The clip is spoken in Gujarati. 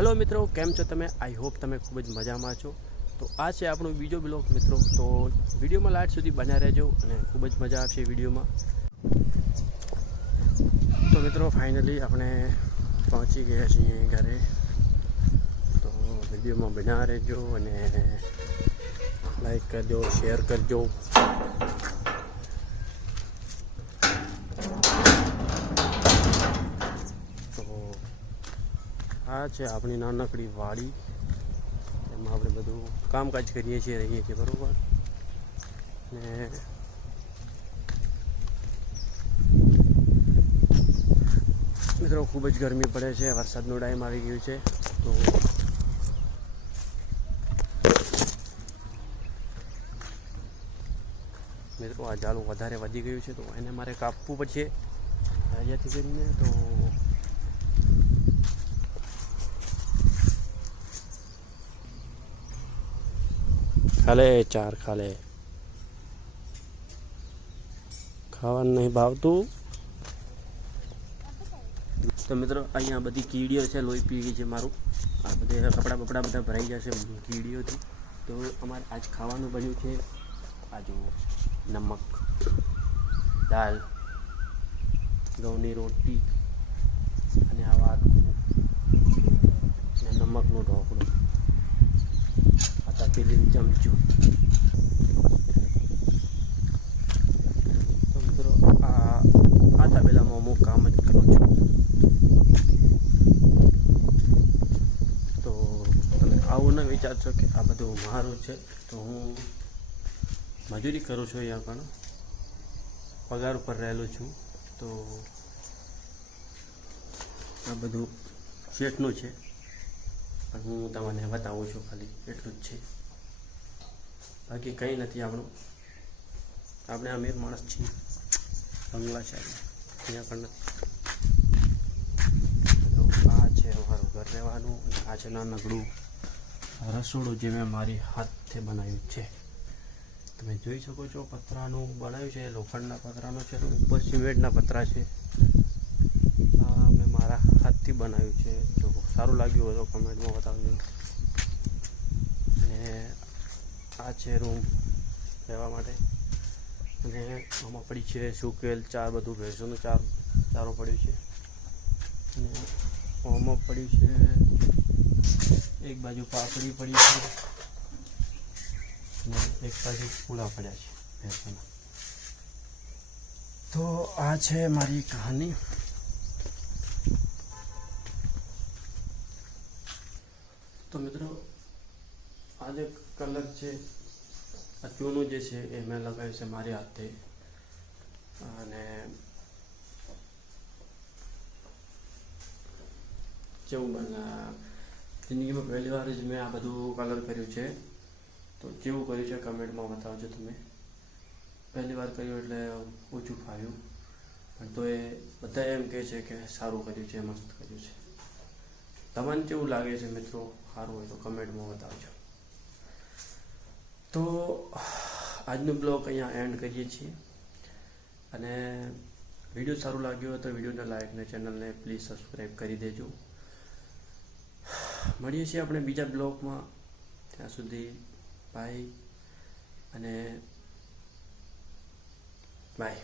हेलो मित्रों, केम छो तमे? आई होप तमे खूब ज मजामां छो। तो आ छे आपणो बीजो ब्लॉग मित्रों। तो विडियो में लास्ट सुधी बन्या रहेजो अने खूब ज मजा आवशे विडियो में। तो मित्रों फाइनली अपने पहुंची गया छीए घरे। तो विडियो में बन्या रहेजो अने लाइक करजो, शेयर करजो। आ छे अपनी नानकड़ी वाड़ी, एमां आपणे बधुं कामकाज करीए छीए, रहीए छीए बरोबर। ने मित्रों खूब ज गरमी पड़े छे, वरसादनो टाइम आवी गयो छे। तो मित्रों आ जालू वधारे वधी गयुं छे, तो एने मारे कापવું પડશે અહીંયાથી કરીને। તો ખાલે ચાર ખાલે ખાવાનું નહીં ભાવતું। તો મિત્રો અહીંયા બધી કીડીઓ છે, લોહી પી ગઈ છે મારું। આ બધે કપડાં બપડા બધા ભરાઈ જશે કીડીઓથી। તો અમારે આજ ખાવાનું બન્યું છે આ જો નમક, દાળ, ઘઉંની રોટી અને આ વાટકું અને નમકનું ઢોકળું, આ તપેલીનું ચમચું। તો મિત્રો આ તપેલામાં હું કામ જ કરું છું। તો તમે આવું ન વિચારશો કે આ બધું મારું છે। તો હું મજૂરી કરું છું, અહીંયા પણ પગાર ઉપર રહેલો છું। તો આ બધું શેઠનું છે, પણ હું તમને બતાવું છું, ખાલી એટલું જ છે, બાકી કંઈ નથી આપણું। આપણે અમીર માણસ છીએ, બંગલા છે અહીંયા પણ નથી। આ છે અમારું ઘર રહેવાનું, આ છે નાનકડું રસોડું જે મેં મારી હાથે બનાવ્યું છે। તમે જોઈ શકો છો પતરાનું બનાવ્યું છે, લોખંડના પતરાનું છે, ઉપર સિમેન્ટના પતરા છે। આ મેં મારા હાથથી બનાવ્યું છે। જો સારું લાગ્યું હોય તો કમેન્ટમાં બતાવજો। અને આ છે રૂમ રહેવા માટે, અને આમાં પડી છે સુકેલ ચાર, બધું ભેંસોનું ચારો પડ્યું છે। અને આમાં પડી છે એક બાજુ પાપડી પડી છે અને એક બાજુ પૂળા પડ્યા છે ભેંસોના। તો આ છે મારી કહાની। તો મિત્રો આ જે કલર છે, આ ચૂનું જે છે એ મેં લગાવ્યું છે મારી હાથે। અને જેવું જિંદગીમાં પહેલી વાર જ મેં આ બધું કલર કર્યું છે। તો કેવું કર્યું છે કમેન્ટમાં બતાવજો તમે। પહેલી વાર કર્યું એટલે ઓછું ફાવ્યું, પણ તો એ બધા એમ કહે છે કે સારું કર્યું છે, મસ્ત કર્યું છે। તમને કેવું લાગે છે મિત્રો? સારું હોય તો કમેન્ટમાં બતાવજો। તો આજનો બ્લોગ અહીંયા એન્ડ કરીએ છીએ। અને વિડીયો સારું લાગ્યું હોય તો વિડીયોને લાઈક ને ચેનલને પ્લીઝ સબસ્ક્રાઈબ કરી દેજો। મળીએ છીએ આપણે બીજા બ્લોગમાં, ત્યાં સુધી બાય અને બાય।